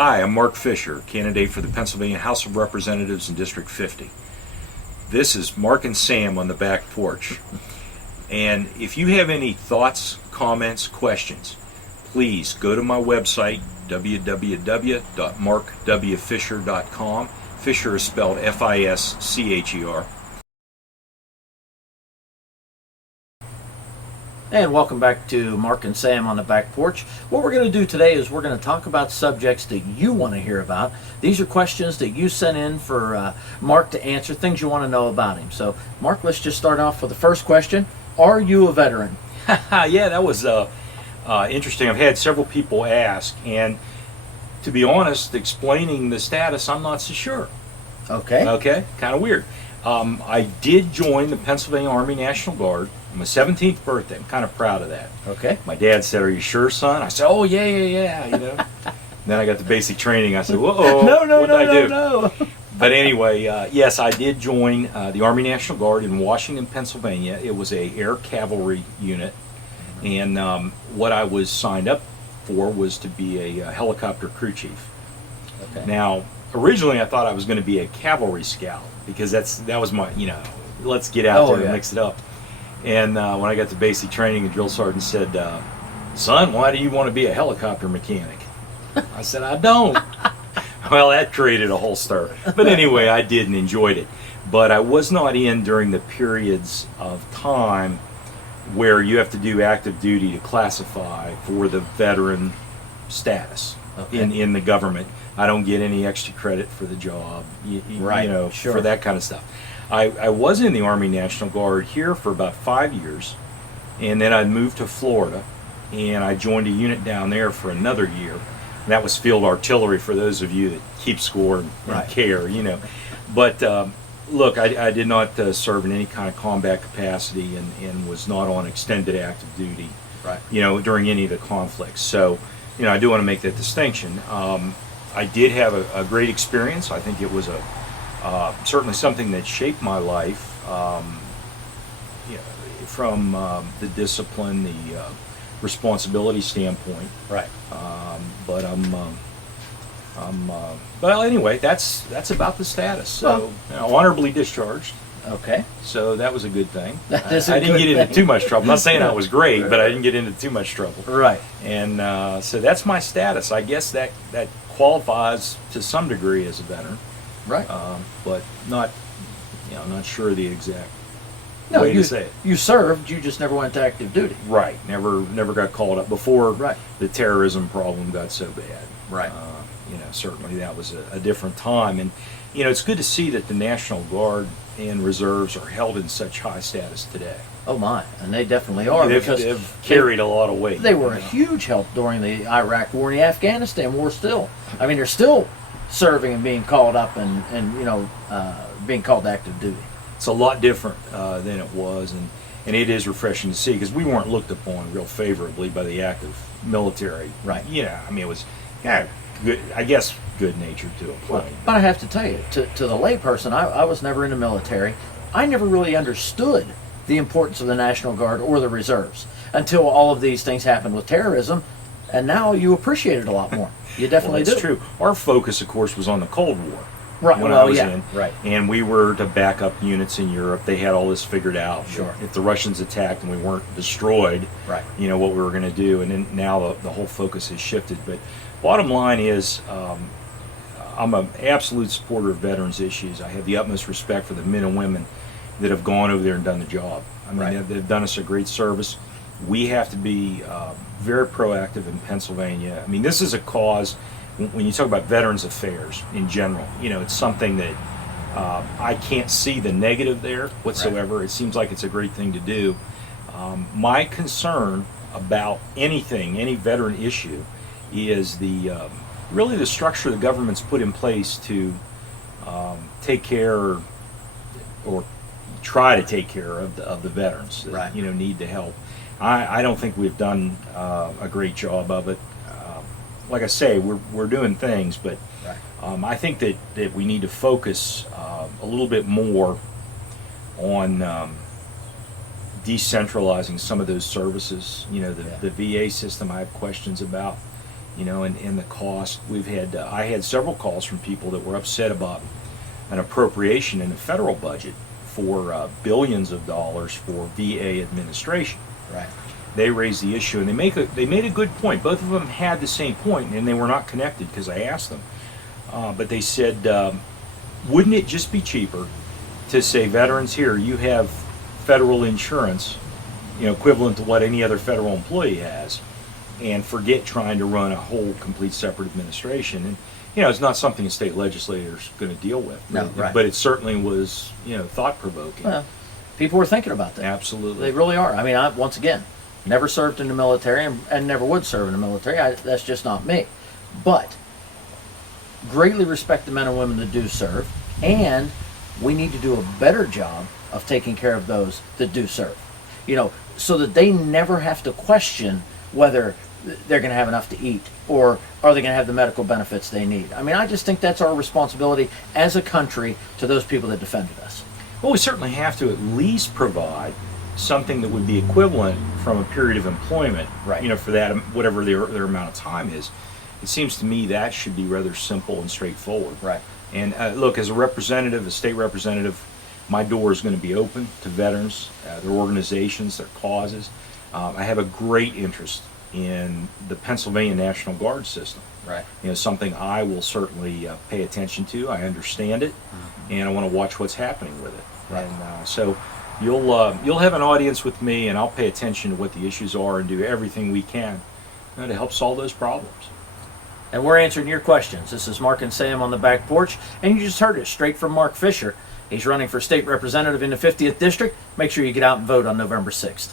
Hi, I'm Mark Fischer, candidate for the Pennsylvania House of Representatives in District 50. This is Mark and Sam on the back porch. And if you have any thoughts, comments, questions, please go to my website, www.markwfischer.com. Fischer is spelled F-I-S-C-H-E-R. And welcome back to Mark and Sam on the back porch. What we're going to do today is we're going to talk about subjects that you want to hear about. These are questions that you sent in for Mark to answer, things you want to know about him. So, Mark, let's just start off with the first question. Are you a veteran? Yeah, that was interesting. I've had several people ask, and to be honest, explaining the status, I'm not so sure. Okay. Okay, kind of weird. I did join the Pennsylvania Army National Guard on my 17th birthday. I'm kind of proud of that. Okay. My dad said, "Are you sure, son?" I said, "Oh, yeah, you know." Then I got the basic training. I said, "Whoa, what did I do?" No. But anyway, yes, I did join the Army National Guard in Washington, Pennsylvania. It was a air cavalry unit, and what I was signed up for was to be a helicopter crew chief. Okay. Now, originally I thought I was going to be a cavalry scout because that was my, let's get out there and mix it up. And when I got to basic training, the drill sergeant said, "Son, why do you want to be a helicopter mechanic?" I said, "I don't." Well, that created a whole stir. But anyway, I did and enjoyed it. But I was not in during the periods of time where you have to do active duty to classify for the veteran status in the government. I don't get any extra credit for the job, Sure. for that kind of stuff. I was in the Army National Guard here for about 5 years, and then I moved to Florida, and I joined a unit down there for another year. And that was field artillery, for those of you that keep score and care, But look, I did not serve in any kind of combat capacity and was not on extended active duty, during any of the conflicts. So, I do want to make that distinction. I did have a great experience. I think it was certainly something that shaped my life, from the discipline, the responsibility standpoint. Right. But well, anyway, that's about the status. So, honorably discharged. Okay. So that was a good thing. That is I didn't get into too much trouble. I'm not saying I was great, Right. but I didn't get into too much trouble. Right. And so that's my status. I guess that qualifies to some degree as a veteran. Right. But not sure the exact No, way to say it. You served, you just never went to active duty. Right. Never got called up before Right. the terrorism problem got so bad. Right. Certainly that was a different time. And, it's good to see that the National Guard and Reserves are held in such high status today. Oh my, and they definitely are, because They've carried a lot of weight. they were a huge help during the Iraq War and the Afghanistan War still. I mean, they're still serving and being called up and being called to active duty. It's a lot different than it was, and it is refreshing to see, because we weren't looked upon real favorably by the active military. Right. It was good, I guess, good-natured to a point. But I have to tell you, to the layperson, I was never in the military. I never really understood the importance of the National Guard or the Reserves until all of these things happened with terrorism, and now you appreciate it a lot more. You definitely That's do. true. Our focus, of course, was on the Cold War. Right. When Well, I was yeah. in. Right. And we were to back up units in Europe. They had all this figured out. Sure. If the Russians attacked and we weren't destroyed, Right. What we were going to do. And then now the whole focus has shifted. But bottom line is, I'm an absolute supporter of veterans issues. I have the utmost respect for the men and women that have gone over there and done the job. I mean, Right. they've done us a great service. We have to be very proactive in Pennsylvania. I mean, this is a cause, when you talk about Veterans Affairs in general, it's something that I can't see the negative there whatsoever. Right. It seems like it's a great thing to do. My concern about any veteran issue, is really the structure the government's put in place to take care or try to take care of the veterans that need the help. I don't think we've done a great job of it. Like I say, we're doing things, but I think that we need to focus a little bit more on decentralizing some of those services. The VA system I have questions about. and the cost. I had several calls from people that were upset about an appropriation in the federal budget for billions of dollars for VA administration. Right. They raised the issue, and they made a good point. Both of them had the same point, and they were not connected because I asked them. But they said, wouldn't it just be cheaper to say, veterans, here, you have federal insurance, equivalent to what any other federal employee has, and forget trying to run a whole complete separate administration. And it's not something a state legislator is going to deal with. No, right. But it certainly was, thought-provoking. Well, people were thinking about that. Absolutely. They really are. I mean, once again, never served in the military and never would serve in the military. That's just not me. But greatly respect the men and women that do serve, and we need to do a better job of taking care of those that do serve. So that they never have to question whether they're going to have enough to eat or are they going to have the medical benefits they need. I mean, I just think that's our responsibility as a country to those people that defended us. Well, we certainly have to at least provide something that would be equivalent from a period of employment, Right. For that, whatever their amount of time is. It seems to me that should be rather simple and straightforward. Right. And look, as a state representative, my door is going to be open to veterans, their organizations, their causes. I have a great interest in the Pennsylvania National Guard system. Right. Something I will certainly pay attention to. I understand it, and I want to watch what's happening with it. Right. And so you'll have an audience with me, and I'll pay attention to what the issues are and do everything we can to help solve those problems. And we're answering your questions. This is Mark and Sam on the Back Porch, and you just heard it straight from Mark Fischer. He's running for state representative in the 50th district. Make sure you get out and vote on November 6th.